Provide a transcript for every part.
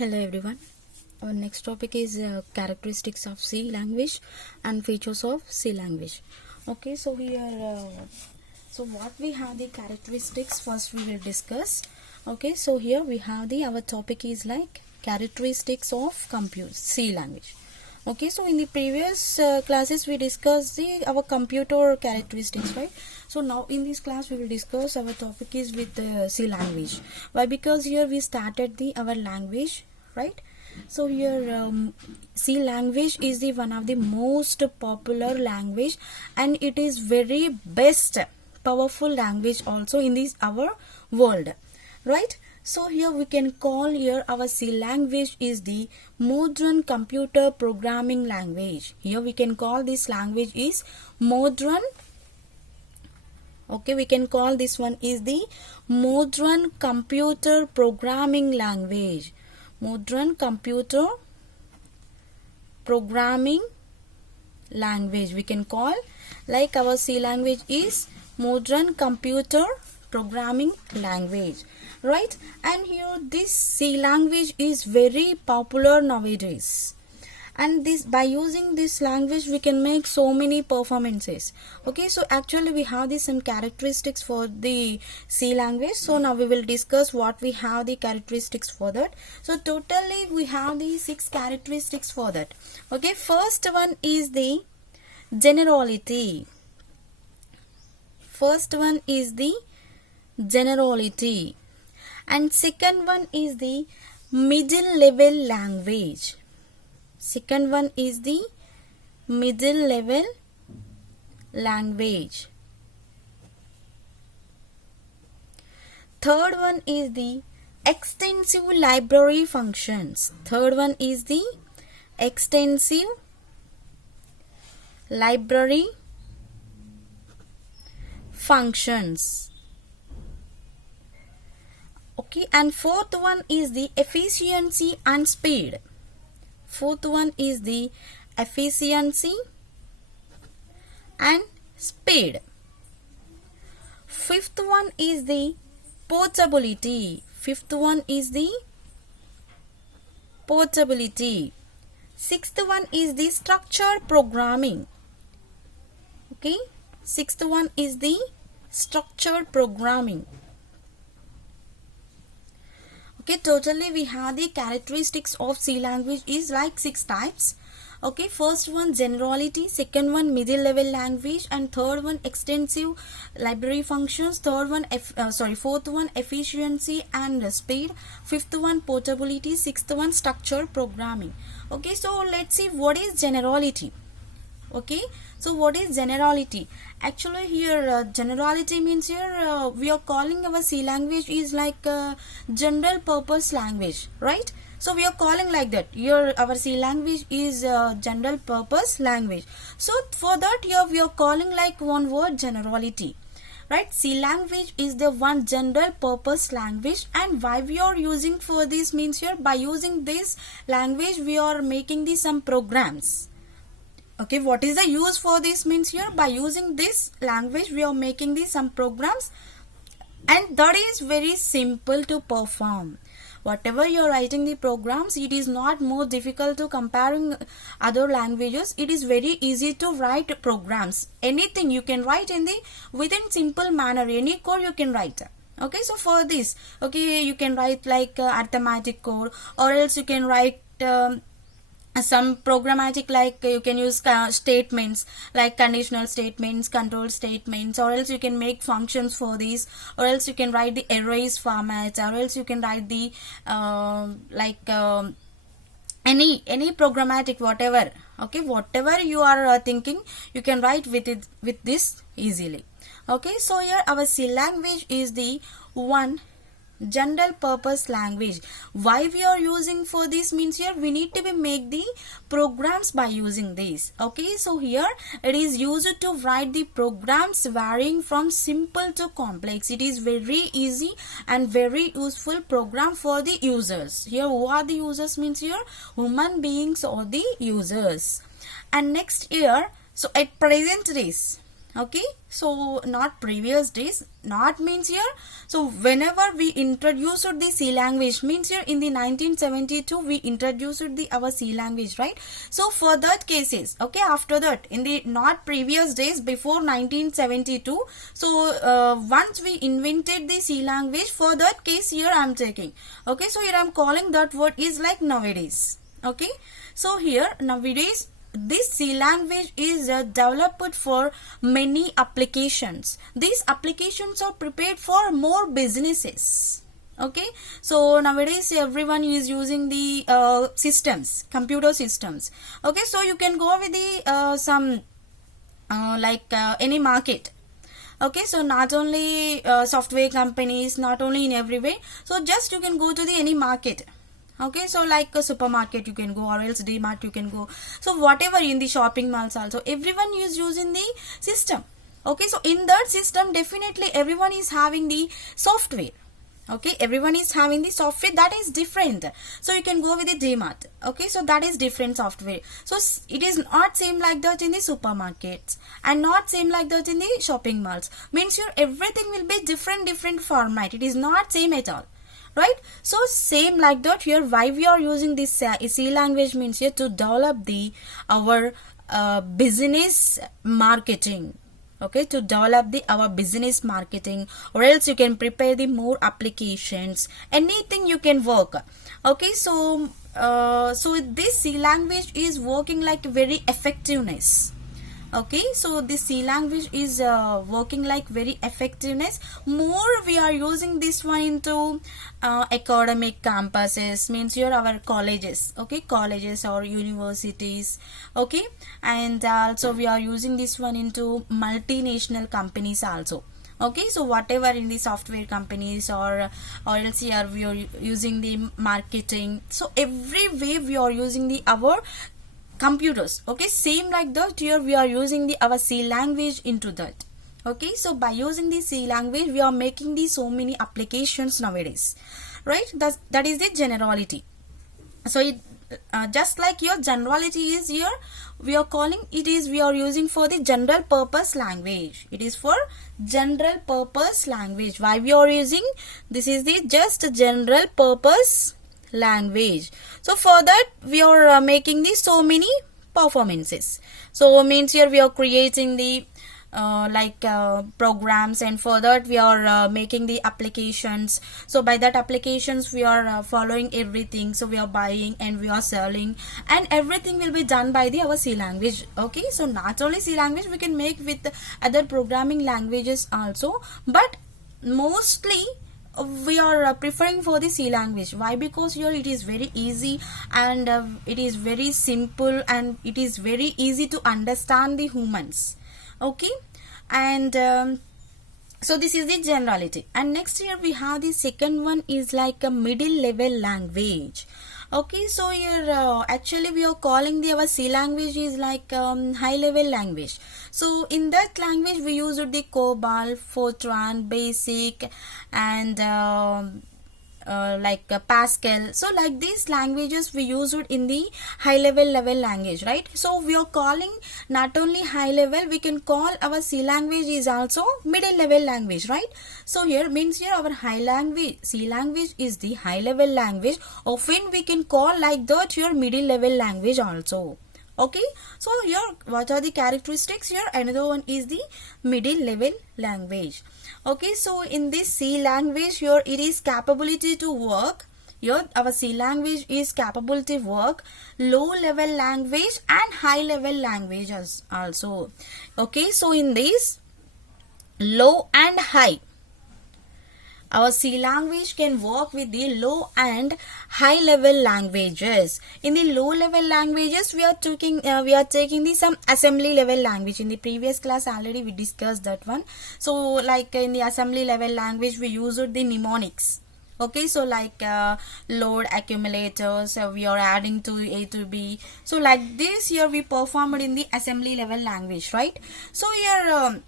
Hello everyone. Our next topic is characteristics of C language and features of C language. Okay, so here, so what we have the characteristics first we will discuss. Okay, so here we have our topic is like characteristics of C language. Okay, so in the previous classes we discussed our computer characteristics, right? So now in this class we will discuss our topic is with C language. Why? Because here we started our language, right? So here C language is the one of the most popular language, and it is very best powerful language also in this our world, right? So here we can call here our C language is the modern computer programming language. Here we can call this language is modern. Okay, we can call this one is the modern computer programming language. Modern computer programming language we can call, like our C language is modern computer programming language, right? And here this C language is very popular nowadays, and this by using this language we can make so many performances. Okay, so actually we have some characteristics for the C language. So now we will discuss what we have the characteristics for that. So totally we have the 6 characteristics for that. Okay, first one is the generality. First one is the generality, and second one is the middle level language. Second one is the middle level language. Third one is the extensive library functions. Third one is the extensive library functions. Okay, and fourth one is the efficiency and speed. Fourth one is the efficiency and speed. Fifth one is the portability. Fifth one is the portability. Sixth one is the structured programming. Okay, sixth one is the structured programming. Okay, totally we have the characteristics of C language is like 6 types. Okay, first one generality, second one middle level language, and third one extensive library functions, third one fourth one efficiency and speed, fifth one portability, sixth one structured programming. Okay, so let's see what is generality. Okay, so what is generality? Actually here generality means here we are calling our C language is like general purpose language, right? So we are calling like that. Here our C language is general purpose language. So for that here we are calling like one word generality, right? C language is the one general purpose language, and why we are using for this means here by using this language we are making some programs. Okay, what is the use for this means here by using this language we are making some programs, and that is very simple to perform. Whatever you are writing the programs, it is not more difficult to comparing other languages. It is very easy to write programs. Anything you can write in within simple manner. Any code you can write. Okay, so for this, okay, you can write like arithmetic code, or else you can write some programmatic, like you can use statements like conditional statements, control statements, or else you can make functions for these, or else you can write the arrays format, or else you can write the any programmatic, whatever. Okay, whatever you are thinking you can write with this easily. Okay, so here our C language is the one general purpose language. Why we are using for this means here we need to make the programs by using this. Okay, so here it is used to write the programs varying from simple to complex. It is very easy and very useful program for the users. Here who are the users means here human beings or the users. And next here, so at present days, Okay, so not previous days, not means here. So whenever we introduced the C language, means here in the 1972 we introduced our C language, right? So for that cases, okay, after that in the not previous days, before 1972, so once we invented the C language, for that case here I am taking. Okay, so here I am calling that word is like nowadays. Okay, so here nowadays this C language is developed for many applications. These applications are prepared for more businesses. Okay, so nowadays everyone is using the systems, computer systems. Okay, so you can go with the some any market. Okay, so not only software companies, not only in every way, so just you can go to the any market. Okay, so like a supermarket you can go, or else D-Mart you can go. So whatever, in the shopping malls also, everyone is using the system. Okay, so in that system definitely everyone is having the software. Okay, everyone is having the software that is different. So you can go with the D-Mart. Okay, so that is different software. So it is not same like that in the supermarkets, and not same like that in the shopping malls. Means your everything will be different format. It is not same at all. Right, so same like that here, why we are using this C language means here to develop the our business marketing. Okay, to develop the our business marketing, or else you can prepare the more applications, anything you can work. Okay, so so this C language is working like very effectiveness. Okay, so this C language is working like very effectiveness. More we are using this one into academic campuses, means here our colleges. Okay, colleges or universities. Okay, and also we are using this one into multinational companies also. Okay, so whatever in the software companies, or else here we are using the marketing. So every way we are using the our computers. Okay, same like that here we are using the our C language into that. Okay, so by using the C language we are making the so many applications nowadays, right? That is the generality. So it just like your generality is here, we are calling it is we are using for the general purpose language. It is for general purpose language. Why we are using this is the just general purpose language. So for that we are making the so many performances. So means here we are creating the programs, and for that we are making the applications. So by that applications we are following everything. So we are buying and we are selling, and everything will be done by the our C language. Okay, so not only C language, we can make with other programming languages also, but mostly we are preferring for the C language. Why? Because here it is very easy, and it is very simple, and it is very easy to understand the humans. Okay, and so this is the generality. And next here we have the second one is like a middle level language. Okay, so here actually we are calling the our C language is like high level language. So in that language we use the COBOL, Fortran, Basic, and Pascal. So like these languages we use it in the high level language, right? So we are calling not only high level, we can call our C language is also middle level language, right? So here means here our high language, C language is the high level language. Often we can call like that your middle level language also. Okay, so here what are the characteristics here? Another one is the middle level language. Okay, so in this C language here it is capability to work. Here our C language is capability to work low level language and high level languages also. Okay, so in this low and high, our C language can work with the low and high level languages. In the low level languages, we are taking the some assembly level language. In the previous class already we discussed that one. So like in the assembly level language we used the mnemonics. Okay, so like load accumulators, we are adding to A to B. So like this here we performed in the assembly level language, right? So here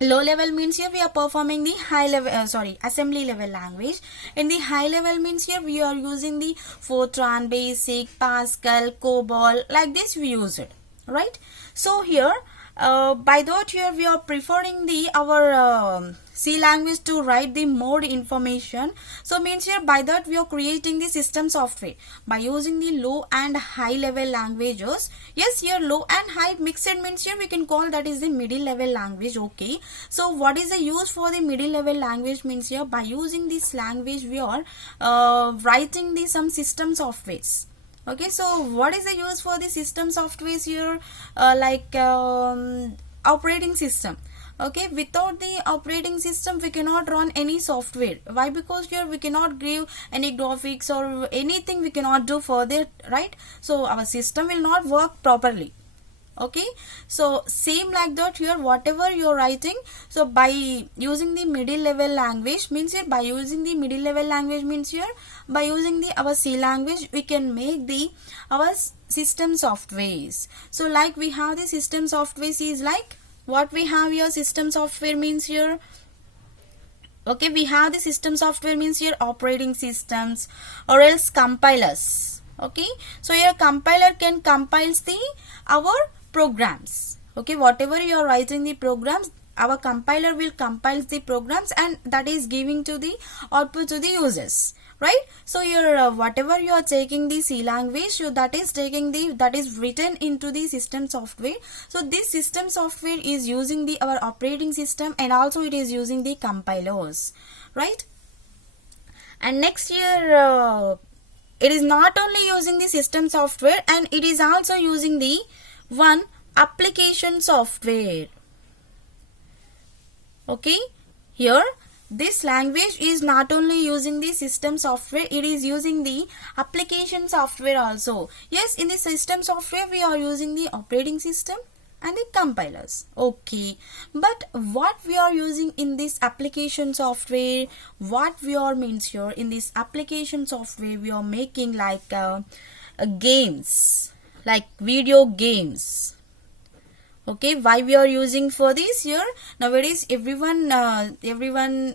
low level means here we are performing the high level assembly level language. In the high level means here we are using the Fortran, Basic, Pascal, COBOL, like this we use it, right? So here by that here we are preferring the our C language to write the more information. So means here by that we are creating the system software by using the low and high level languages. Yes, here low and high mixed means here we can call that is the middle level language. Okay, so what is the use for the middle level language means here by using this language we are writing the some system softwares. Okay, so what is the use for the system softwares here? Operating system. Okay, without the operating system we cannot run any software. Why? Because here we cannot give any graphics or anything we cannot do further, right? So our system will not work properly. Okay, so same like that here whatever you're writing, so by using the middle level language means here by using the middle level language means here by using the our C language we can make the our system softwares. So like we have the system softwares is like what we have here. System software means here, okay, we have the system software means here operating systems or else compilers. Okay, so here compiler can compiles the our programs. Okay, whatever you are writing the programs, our compiler will compile the programs and that is giving to the output to the users, right? So your whatever you are taking the C language, so that is taking the that is written into the system software. So this system software is using the our operating system and also it is using the compilers, right? And next year it is not only using the system software and it is also using the one application software. Okay, here this language is not only using the system software, it is using the application software also. Yes, in the system software we are using the operating system and the compilers. Okay, but what we are using in this application software, what we are means here in this application software we are making like games, like video games. Okay, why we are using for this here? Nowadays everyone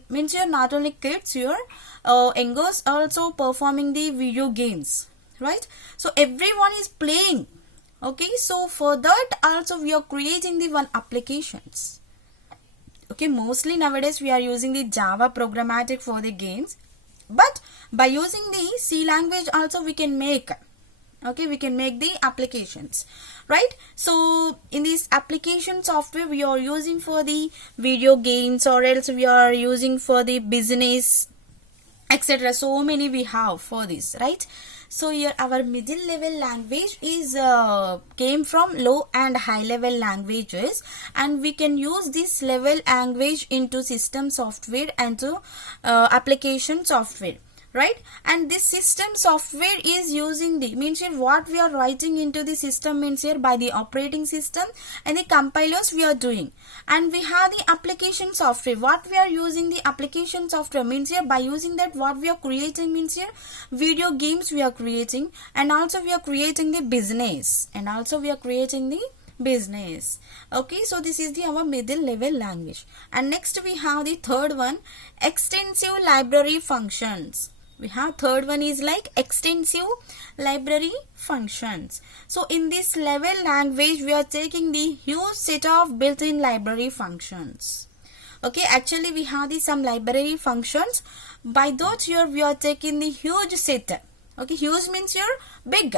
means here not only kids here, youngers also performing the video games, right? So everyone is playing. Okay, so for that also we are creating the one applications. Okay, mostly nowadays we are using the Java programmatic for the games, but by using the C language also we can make, okay, we can make the applications, right? So in this application software we are using for the video games or else we are using for the business, etc. So many we have for this, right? So here our middle level language is came from low and high level languages, and we can use this level language into system software and to application software, right? And this system software is using the means here what we are writing into the system means here by the operating system and the compilers we are doing, and we have the application software. What we are using the application software means here by using that what we are creating means here video games we are creating, and also we are creating the business, and also we are creating the business. Okay, so this is the our middle level language. And next we have the third one, extensive library functions. We have third one is like extensive library functions. So in this level language we are taking the huge set of built-in library functions. Okay, actually we have the some library functions. By those here we are taking the huge set. Okay, huge means here big.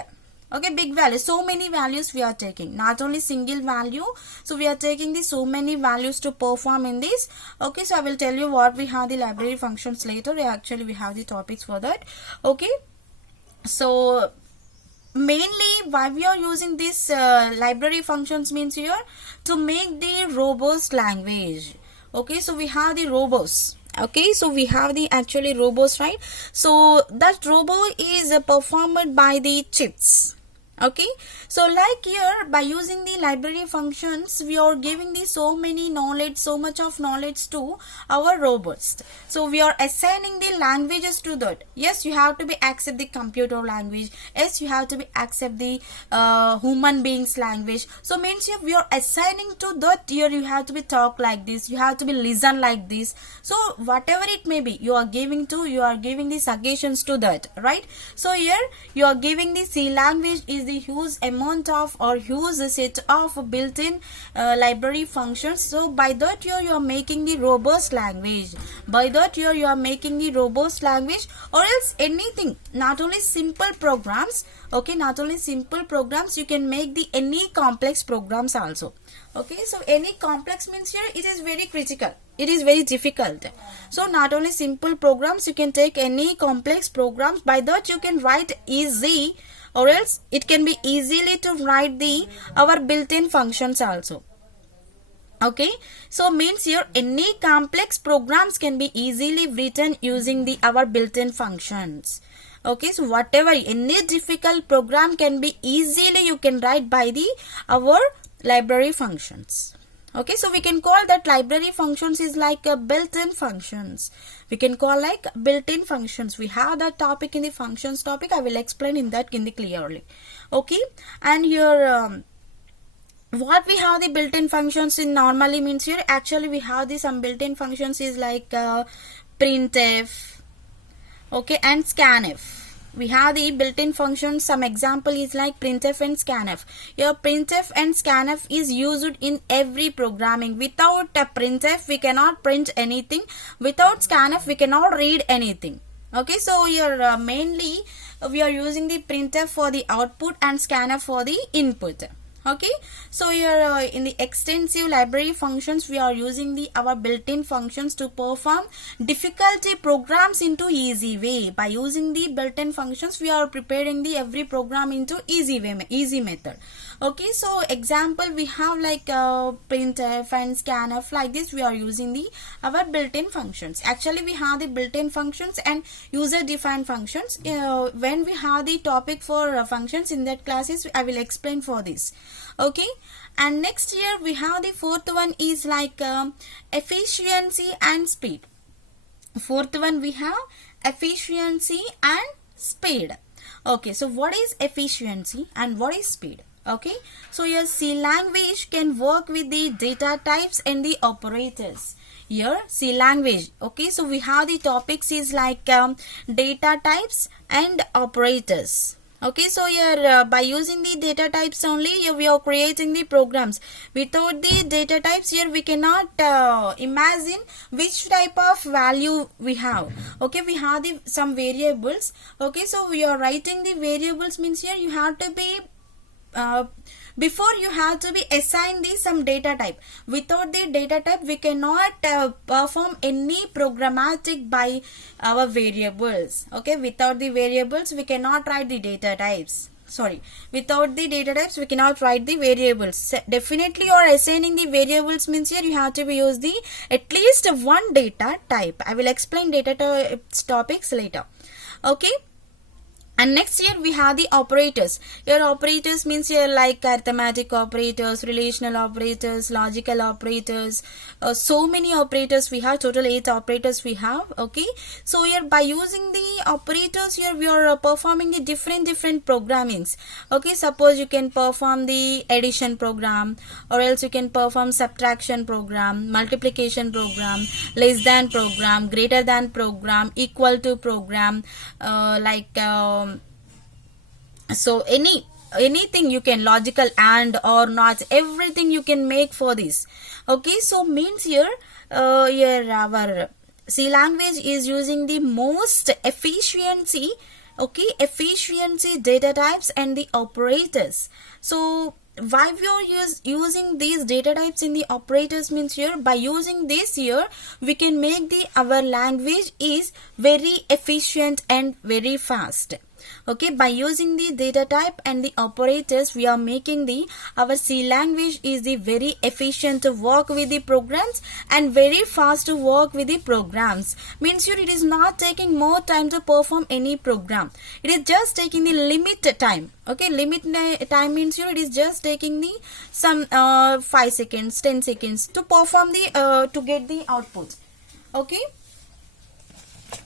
Okay, big value, so many values we are taking, not only single value. So we are taking the so many values to perform in this. Okay, so I will tell you what we have the library functions later. Actually we have the topics for that. Okay, so mainly why we are using this library functions means here to make the robust language. Okay, so we have the robust. Okay, so we have the actually robust, right? So that robo is performed by the chips. Okay, so like here by using the library functions we are giving the so many knowledge, so much of knowledge to our robust. So we are assigning the languages to that. Yes, you have to be accept the computer language. Yes, you have to be accept the human beings language. So means here we are assigning to that. Here you have to be talk like this, you have to be listen like this. So whatever it may be you are giving to, you are giving the suggestions to that, right? So here you are giving the C language is is the huge amount of or huge set of built-in library functions. So by that here you are making the robust language. By that here you are making the robust language, or else anything, not only simple programs, okay, not only simple programs, you can make the any complex programs also. Okay, so any complex means here it is very critical, it is very difficult. So not only simple programs, you can take any complex programs. By that you can write easy, or else it can be easily to write the our built-in functions also. Okay, so means here any complex programs can be easily written using the our built-in functions. Okay, so whatever any difficult program can be easily you can write by the our library functions. Okay, so we can call that library functions is like a built-in functions. We can call like built-in functions. We have that topic in the functions topic. I will explain in that clearly. Okay, and here what we have the built-in functions in normally means here actually we have the some built-in functions is like printf, okay, and scanf. We have the built-in functions. Some example is like printf and scanf. Your printf and scanf is used in every programming. Without a printf we cannot print anything. Without scanf we cannot read anything. Okay, so here mainly we are using the printf for the output and scanf for the input. Okay, so here in the extensive library functions we are using the our built-in functions to perform difficulty programs into easy way. By using the built-in functions we are preparing the every program into easy way, easy method. Okay, so example we have like printf and scanf. Like this we are using the our built-in functions. Actually we have the built-in functions and user defined functions. When we have the topic for functions in that classes I will explain for this. Okay, and next here we have the fourth one is like efficiency and speed. Fourth one we have efficiency and speed. Okay, so what is efficiency and what is speed? Okay, so your C language can work with the data types and the operators. Here C language, okay, so we have the topics is like data types and operators. Okay, so here by using the data types only here we are creating the programs. Without the data types here we cannot imagine which type of value we have. Okay, we have the some variables. Okay, so we are writing the variables means here you have to be before you have to be assigned the some data type. Without the data type we cannot perform any programmatic by our variables. Okay, without the variables we cannot write the data types. Sorry, without the data types we cannot write the variables. Definitely you are assigning the variables means here you have to be use the at least one data type. I will explain data topics later. Okay, and next here we have the operators. Your operators means here like arithmetic operators, relational operators, logical operators, so many operators we have, total 8 operators we have. Okay, so here by using the operators here we are performing the different programmings. Okay, suppose you can perform the addition program, or else you can perform subtraction program, multiplication program, less than program, greater than program, equal to program, so anything you can, logical and or not, everything you can make for this. Okay, so means here here our C language is using the most efficiency, okay, efficiency data types and the operators. So why we are using these data types in the operators means here by using this here we can make the our language is very efficient and very fast. Okay, by using the data type and the operators we are making the our C language is the very efficient to work with the programs and very fast to work with the programs. Means here it is not taking more time to perform any program, it is just taking the limit time. Okay, limit time means here it is just taking the some 5 seconds 10 seconds to perform the to get the output. Okay,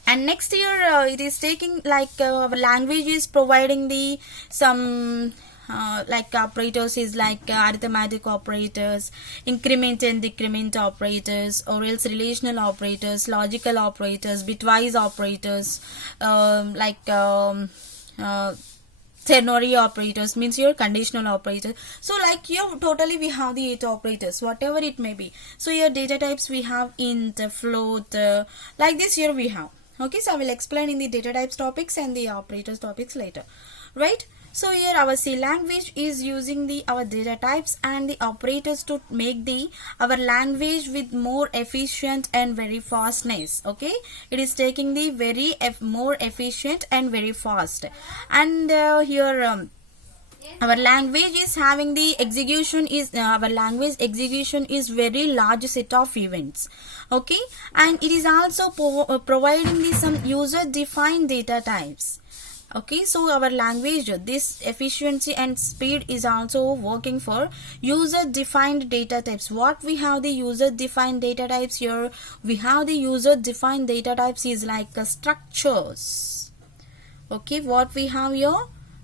and next here it is taking like language is providing the some like operators is like arithmetic operators, increment and decrement operators, or else relational operators, logical operators, bitwise operators, ternary operators means your conditional operators. So like here totally we have the 8 operators, whatever it may be. So here data types we have int, float, like this here we have. Okay, so I will explain in the data types topics and the operators topics later, right? So here our C language is using the our data types and the operators to make the our language with more efficient and very fastness. Okay, it is taking the very more efficient and very fast. And here our language is having the execution is our language execution is very large set of events. Okay, and it is also providing the some user defined data types. Okay, so our language, this efficiency and speed is also working for user defined data types. What we have the user defined data types here? We have the user defined data types is like structures. Okay, what we have here?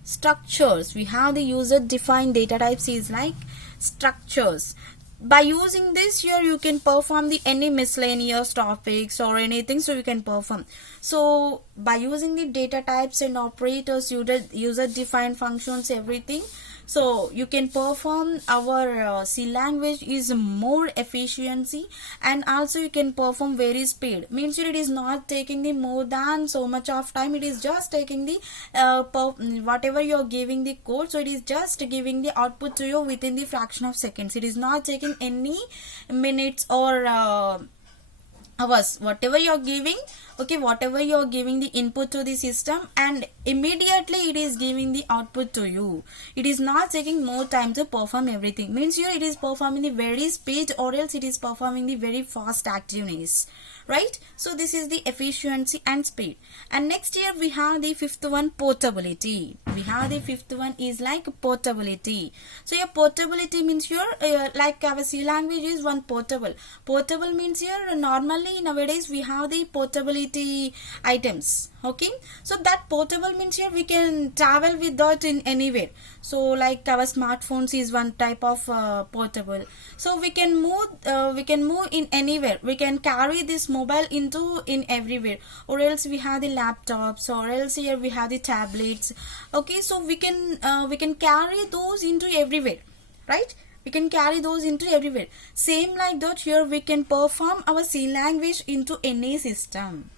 Structures. We have the user defined data types is like structures. By using this here you can perform the any miscellaneous topics or anything, so you can perform. So by using the data types and operators, user defined functions, everything, so you can perform our C language is more efficiency, and also you can perform very speed. Means it is not taking the more than so much of time. It is just taking the whatever you are giving the code, so it is just giving the output to you within the fraction of seconds. It is not taking any minutes or hours. Whatever you are giving, okay, whatever you are giving the input to the system, and immediately it is giving the output to you. It is not taking more time to perform everything. Means here it is performing the very speed, or else it is performing the very fast activities, right? So this is the efficiency and speed. And next here we have the fifth one, portability. We have the fifth one is like portability. So your portability means here like our C language is one portable. Portable means here normally nowadays we have the portability items. Okay, so that portable means here we can travel with that in anywhere. So like our smartphones is one type of portable. So we can move in anywhere. We can carry this mobile in everywhere. Or else we have the laptops, or else here we have the tablets. Okay, so we can carry those into everywhere, right? We can carry those into everywhere. Same like that here we can perform our C language into any system.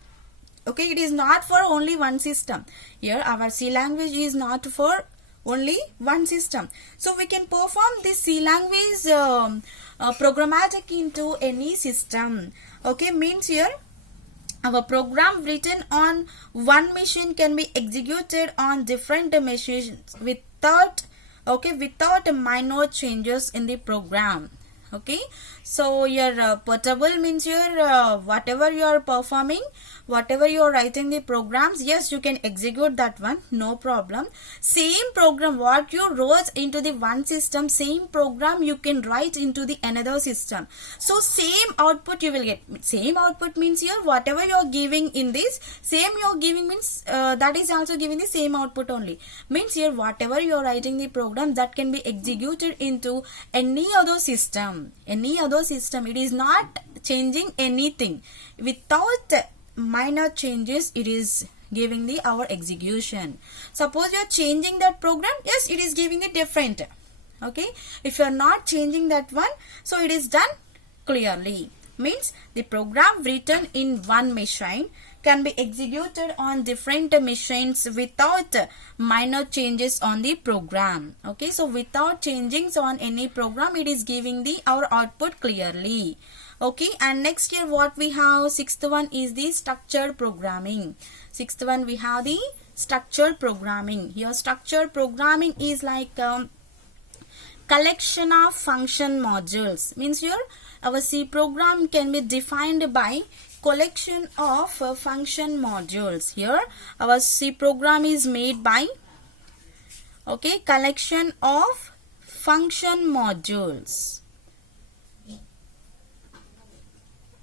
Okay, it is not for only one system. Here our C language is not for only one system. So we can perform this C language programmatic into any system. Okay, means here our program written on one machine can be executed on different machines without minor changes in the program. Okay, so your portable means your whatever you are performing, whatever you are writing the programs, yes, you can execute that one, no problem. Same program what you wrote into the one system, same program you can write into the another system. So same output you will get. Same output means here whatever you are giving in this, same you are giving means that is also giving the same output only. Means here whatever you are writing the program, that can be executed into any other system. Any other system. It is not changing anything. Without minor changes, it is giving the our execution. Suppose you are changing that program, yes, it is giving the different. Okay, if you are not changing that one, so it is done clearly. Means the program written in one machine can be executed on different machines without minor changes on the program. Okay, so without changing on any program, it is giving the our output clearly. Okay, and next here what we have, sixth one is the structured programming. Sixth one we have the structured programming. Here structured programming is like collection of function modules. Means here our C program can be defined by collection of function modules. Here our C program is made by collection of function modules.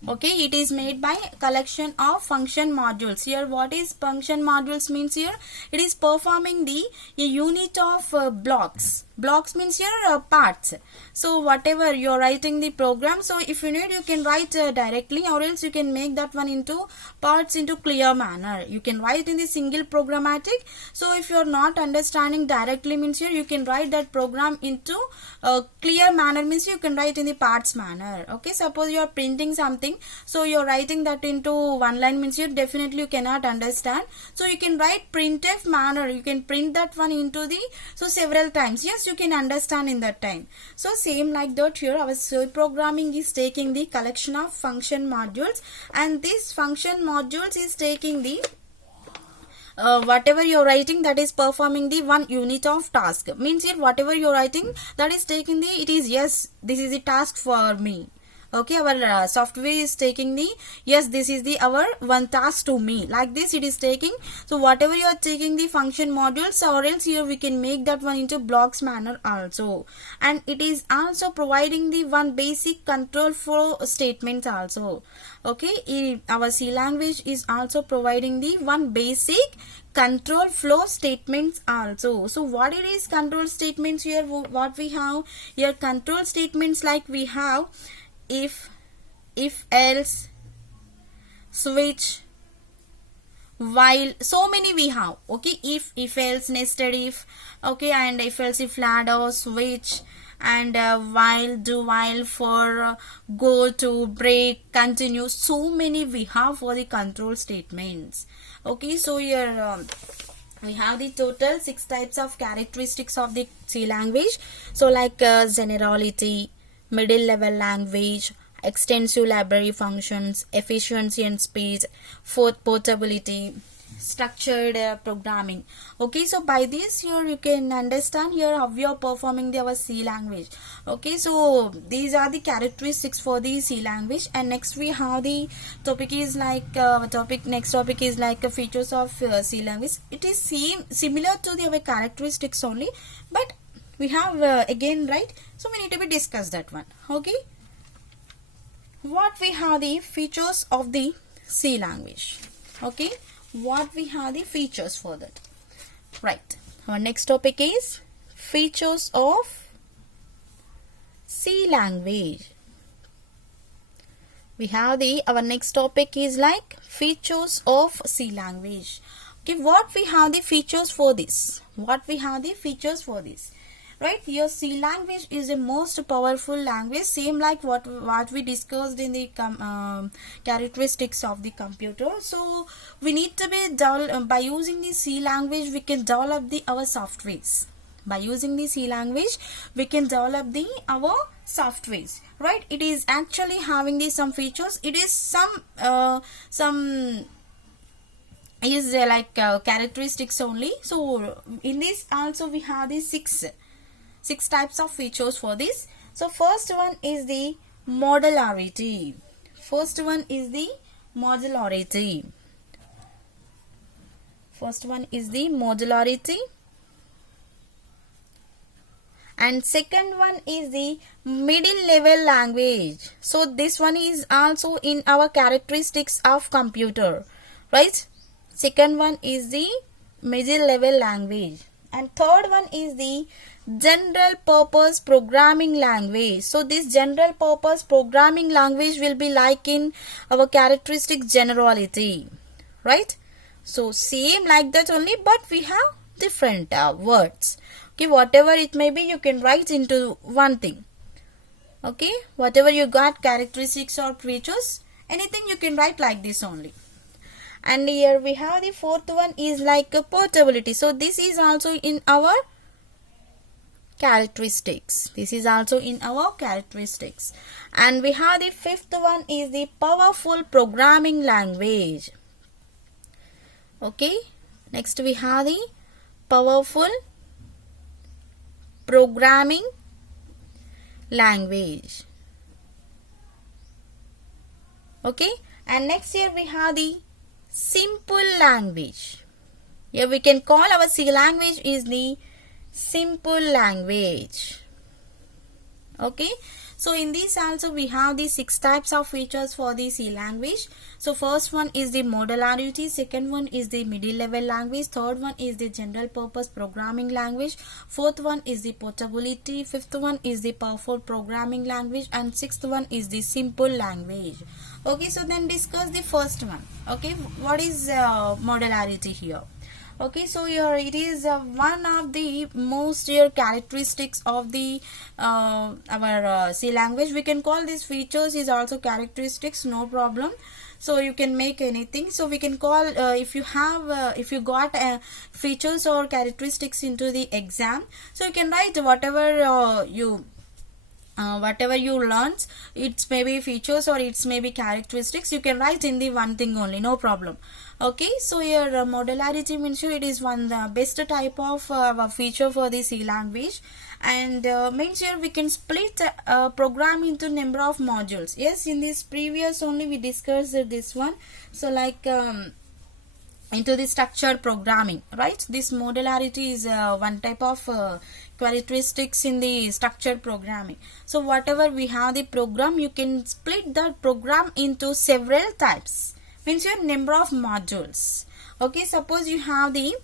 Okay, it is made by collection of function modules. Here what is function modules means? Here it is performing the a unit of blocks. Blocks means here parts. So whatever you are writing the program, so if you need you can write directly, or else you can make that one into parts into clear manner. You can write in the single programmatic. So if you are not understanding directly means here you can write that program into clear manner, means you can write in the parts manner. Okay, suppose you are printing something, so you are writing that into one line, means you definitely you cannot understand. So you can write printf manner, you can print that one into the several times. Yes, you can understand in that time. So same like that here our C programming is taking the collection of function modules, and this function modules is taking the whatever you're writing, that is performing the one unit of task. Means here whatever you're writing, that is taking the, it is, yes, this is the task for me. Okay, our software is taking the, yes, this is the our one task to me, like this it is taking. So whatever you are taking the function modules, or else here we can make that one into blocks manner also. And it is also providing the one basic control flow statements also. Okay, our C language is also providing the one basic control flow statements also. So what it is control statements here? What we have here, control statements like we have if else, switch, while, so many we have. Okay, if else, nested if, okay, and if else, if ladder, switch, and while, do while, for, go to, break, continue. So many we have for the control statements. Okay, so here we have the total 6 types of characteristics of the C language. So like generality, middle level language, extensive library functions, efficiency and speed, fourth portability, structured programming. Okay, so by this here you can understand here how we are performing our C language. Okay, so these are the characteristics for the C language. And next we have the topic is like next topic is like features of C language. It is similar to the our characteristics only, but we have again, right? So we need to be discuss that one. Okay, what we have the features of the C language. Okay, what we have the features for that, right? Our next topic is features of C language. We have the our next topic is like features of C language. Okay, what we have the features for this? What we have the features for this? Right, here C language is the most powerful language, same like what we discussed in the characteristics of the computer. So we need to be by using the C language we can develop our softwares. By using the C language we can develop our softwares, right? It is actually having some features. It is some is like characteristics only. So in this also we have the six types of features for this. So first one is the modularity. First one is the modularity. First one is the modularity. And second one is the middle level language. So this one is also in our characteristics of computer, right? Second one is the middle level language. And third one is the general purpose programming language. So this general purpose programming language will be like in our characteristic generality, right? So same like that only, but we have different words. Okay, whatever it may be you can write into one thing. Okay, whatever you got characteristics or features, anything you can write like this only. And here we have the fourth one is like a portability. So this is also in our characteristics. This is also in our characteristics. And we have the fifth one is the powerful programming language. Okay, next we have the powerful programming language. Okay, and next here we have the simple language. Here we can call our C language is the simple language. Okay, So in this also we have the 6 types of features for the C language. So first one is the modularity, second one is the middle level language, third one is the general purpose programming language, fourth one is the portability, fifth one is the powerful programming language, and sixth one is the simple language. Okay, so then discuss the first one. Okay, what is modularity here? Okay, so here it is one of the most characteristics of the our C language. We can call these features is also characteristics, no problem. So you can make anything. So we can call if you have if you got features or characteristics into the exam, so you can write whatever you learned, it's maybe features or it's maybe characteristics, you can write in the one thing only, no problem. Okay, so here modularity means it is one the best type of feature for the C language, and means here we can split a program into number of modules. Yes, in this previous only we discussed this one. So like into the structured programming, right? This modularity is one type of characteristics in the structured programming. So whatever we have the program, you can split the program into several types, means your number of modules. Okay, suppose you have the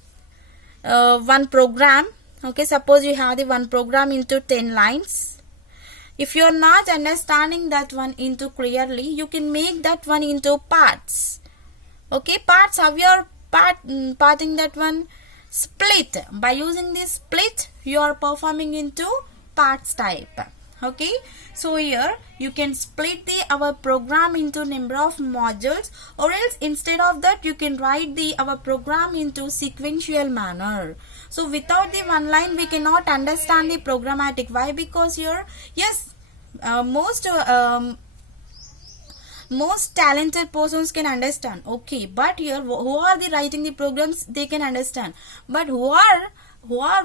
one program. Okay, suppose you have the one program into 10 lines. If you are not understanding that one into clearly, you can make that one into parts. Okay, parts of your parting that one, split. By using this split, you are performing into parts type. Okay, so here you can split our program into number of modules, or else instead of that you can write our program into sequential manner. So without the one line we cannot understand the programmatic. Why? Because here, yes, most talented persons can understand. Okay, but here who are the writing the programs, they can understand, but who are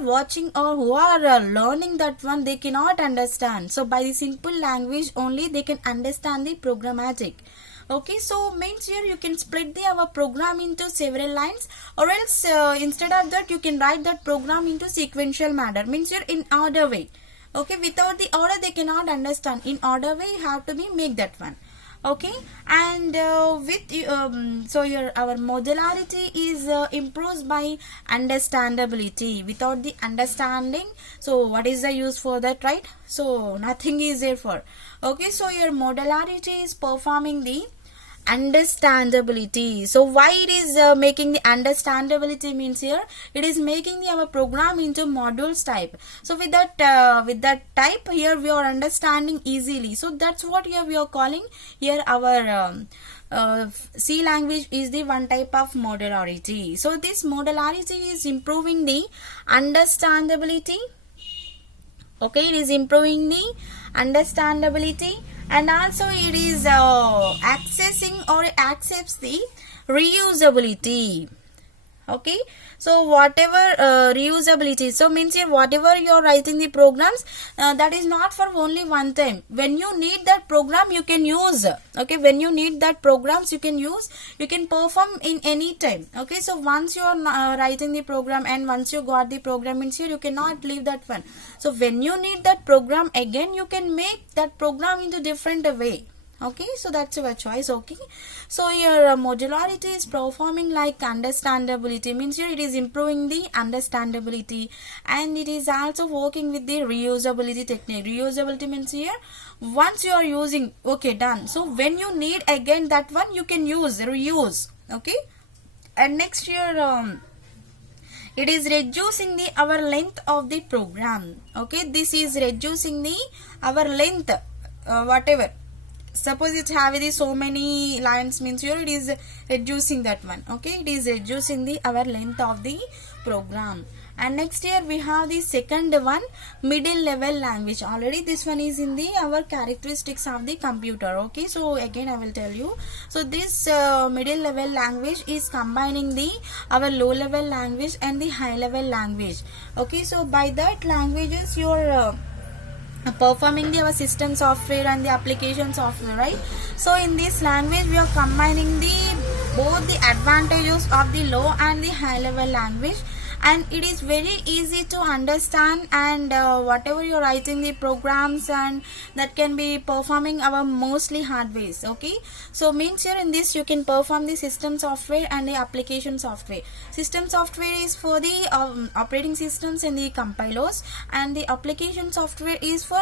watching or who are learning that one, they cannot understand. So by the simple language only they can understand the programmatic. Okay, so means here you can split our program into several lines, or else instead of that you can write that program into sequential manner, means here in order way. Okay, without the order they cannot understand. In order way you have to be make that one. Okay, and so here our modularity is improved by understandability. Without the understanding, so what is the use for that, right? So nothing is there for. Okay, so your modularity is performing the understandability. So why it is making the understandability, means here it is making our program into modules type. So with that type here we are understanding easily. So that's what here we are calling here our C language is the one type of modularity. So this modularity is improving the understandability. Okay, it is improving the understandability, and also it is accessing or accepts the reusability. Okay, so whatever reusability, so means here whatever you are writing the programs, that is not for only one time. When you need that program you can use. Okay, when you need that programs you can use, you can perform in any time. Okay, so once you are writing the program and once you got the program, means here you cannot leave that one. So when you need that program again, you can make that program into different way. Okay, so that's your choice. Okay, so your modularity is performing like understandability, means here it is improving the understandability, and it is also working with the reusability technique. Reusability means here once you are using, okay, done. So when you need again that one, you can reuse. Okay, and next here it is reducing the our length of the program. Okay, this is reducing the our length, whatever. Suppose it have so many lines, means here it is reducing that one. Okay, it is reducing the our length of the program. And next here we have the second one, middle level language. Already this one is in the our characteristics of the computer. Okay, so again I will tell you. So this middle level language is combining the our low level language and the high level language. Okay, so by that languages your performing our system software and the application software, right? So in this language we are combining both the advantages of the low and the high level language, and it is very easy to understand, and whatever you're writing the programs and that can be performing our mostly hardwares. Okay, so means here in this you can perform the system software and the application software. System software is for the operating systems and the compilers, and the application software is for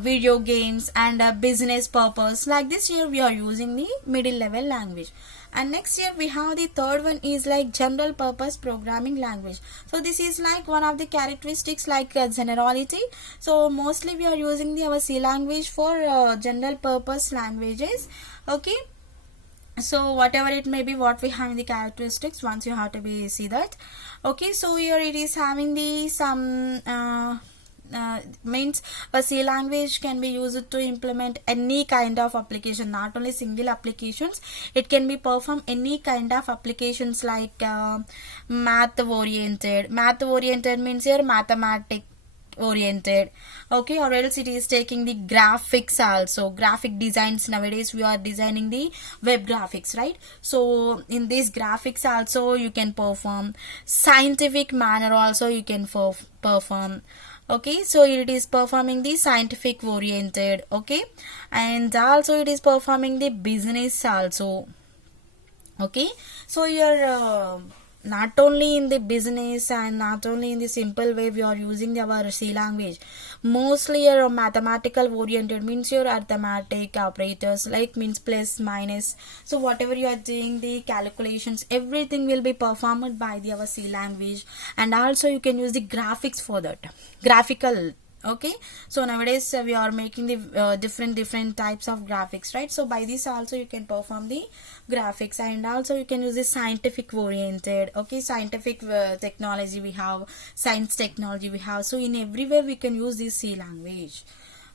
video games and business purpose. Like this, here we are using the middle level language. And next here we have the third one is like general purpose programming language. So this is like one of the characteristics like generality. So mostly we are using our C language for general purpose languages. Okay, so whatever it may be, what we have in the characteristics, once you have to be see that. Okay, so here it is having the some means a C language can be used to implement any kind of application, not only single applications. It can be perform any kind of applications like math oriented means here mathematics oriented. Okay, or else it is taking the graphics also, graphic designs. Nowadays we are designing the web graphics, right? So in this graphics also you can perform. Scientific manner also you can perform. Okay, so it is performing the scientific oriented. Okay, and also it is performing the business also. Okay, so you're not only in the business and not only in the simple way we are using our C language. Mostly your mathematical oriented means your arithmetic operators like means plus minus. So whatever you are doing the calculations, everything will be performed by our C language. And also you can use the graphics for that, graphical. Okay, so nowadays we are making the different types of graphics, right? So by this also you can perform the graphics, and also you can use the scientific oriented. Okay, scientific technology we have, science technology we have. So in everywhere we can use this C language.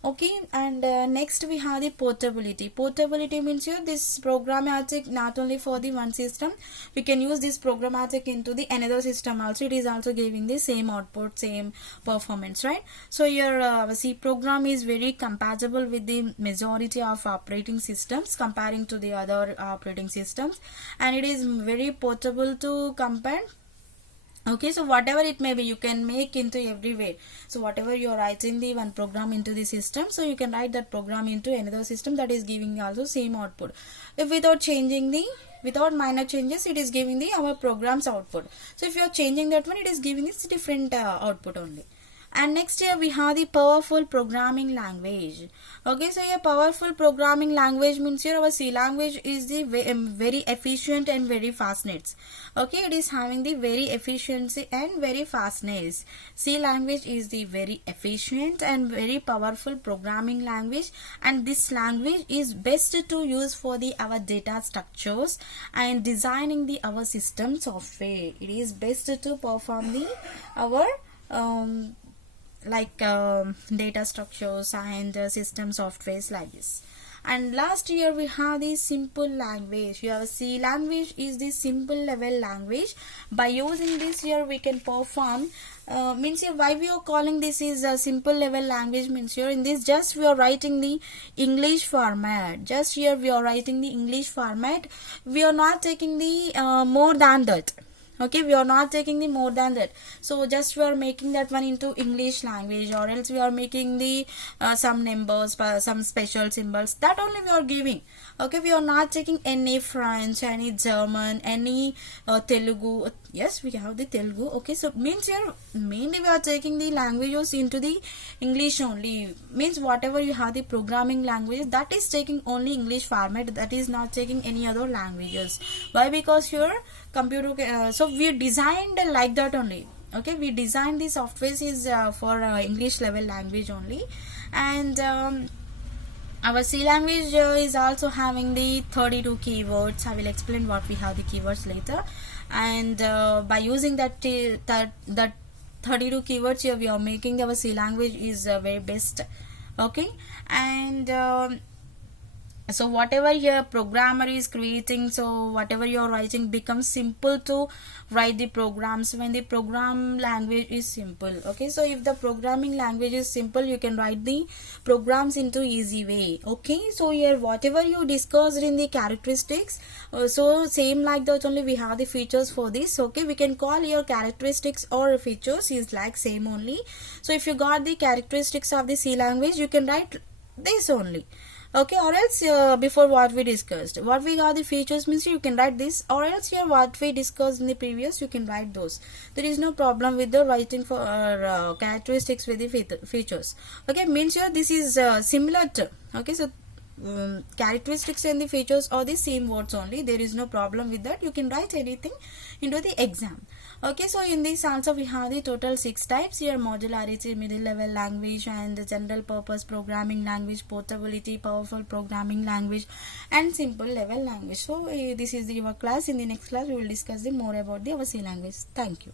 Okay, and next we have the portability. Portability means here this programmatic not only for the one system, we can use this programmatic into the another system also. It is also giving the same output, same performance, right? So your C program is very compatible with the majority of operating systems comparing to the other operating systems, and it is very portable to compare. Okay, so whatever it may be you can make into everywhere. So whatever you are writing the one program into the system, so you can write that program into another system that is giving also same output. If without changing the, without minor changes, it is giving the our program's output. So if you are changing that one, it is giving this different output only. And next here we have the powerful programming language. Okay, so a powerful programming language means here our C language is the very efficient and very fastness. Okay, it is having the very efficiency and very fastness. C language is the very efficient and very powerful programming language, and this language is best to use for the our data structures and designing the our system software. It is best to perform the our data structures and system softwares like this. And last year we have the simple language. Your C language is the simple level language. By using this here we can perform means here why we are calling this is a simple level language means here in this just we are writing the English format. Just here we are writing the English format. We are not taking the more than that. Okay, we are not taking the more than that. So just we are making that one into English language, or else we are making the some numbers, some special symbols, that only we are giving. Okay, we are not taking any French, any German, any Telugu. Yes, we have the Telugu. Okay, so means here mainly we are taking the languages into the English only. Means whatever you have the programming language, that is taking only English format, that is not taking any other languages. Why? Because here computer so we designed like that only. Okay, we designed the softwares is for English level language only. And our C language is also having the 32 keywords. I will explain what we have the keywords later. And by using that 32 keywords here, we are making our C language is very best. Okay, and So whatever your programmer is creating, so whatever you're writing becomes simple to write the programs when the program language is simple. Okay, so if the programming language is simple, you can write the programs into easy way. Okay, so here whatever you discussed in the characteristics, so same like that only we have the features for this. Okay, we can call your characteristics or features is like same only. So if you got the characteristics of the C language, you can write this only. Okay, or else before what we discussed, what we got the features means you can write this, or else here what we discussed in the previous you can write those. There is no problem with the writing for characteristics with the features. Okay, means here this is similar to, okay, so characteristics and the features are the same words only. There is no problem with that. You can write anything into the exam. Okay, so in this also we have the total 6 types here: modularity, middle level language, and the general purpose programming language, portability, powerful programming language, and simple level language. So this is your class. In the next class we will discuss the more about the our C language. Thank you.